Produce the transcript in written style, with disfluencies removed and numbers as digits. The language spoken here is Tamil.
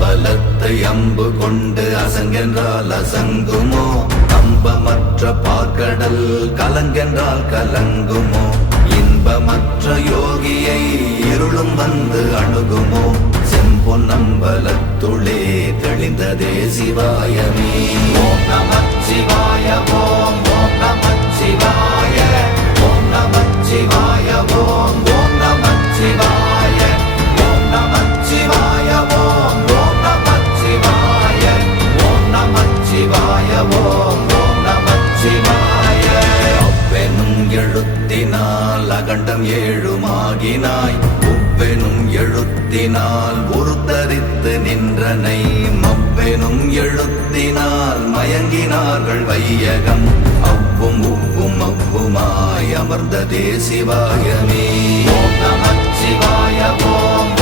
அம்பலத்தை அம்பு கொண்டு அசங்கென்றால் அசங்குமோ? கம்பமற்ற பார்க்கடல் கலங்கென்றால் கலங்குமோ? இன்பமற்ற யோகியை இருளும் வந்து அணுகுமோ? செம்பொன்னம்பலத்துளே தெளிந்ததே சிவாயமே. ஓம் நமச்சிவாய ஓம் ஓம் நமச்சிவாய ஓம் நமச்சிவாய ஓம் ஓம் நமச்சிவாய ஓம் நமச்சிவாய ஓம் ஓம் நமச்சிவாய ஓம் நமச்சிவாய ஓம் ஓம் நமச்சிவாய. அவ்வெனும் எழுத்தினால் அகண்டம் ஏழுமாகினாய், உவ்வெனும் எழுத்தினால் உருத்தரித்து நின்றனை, மவ்வெனும் எழுத்தினால் மயங்கினார்கள் வையகம். அவ்வும் உவ்வும் அவ்வுமாய் அமர்ந்ததே சிவாயமே. ஓம் நமச்சிவாய ஓம்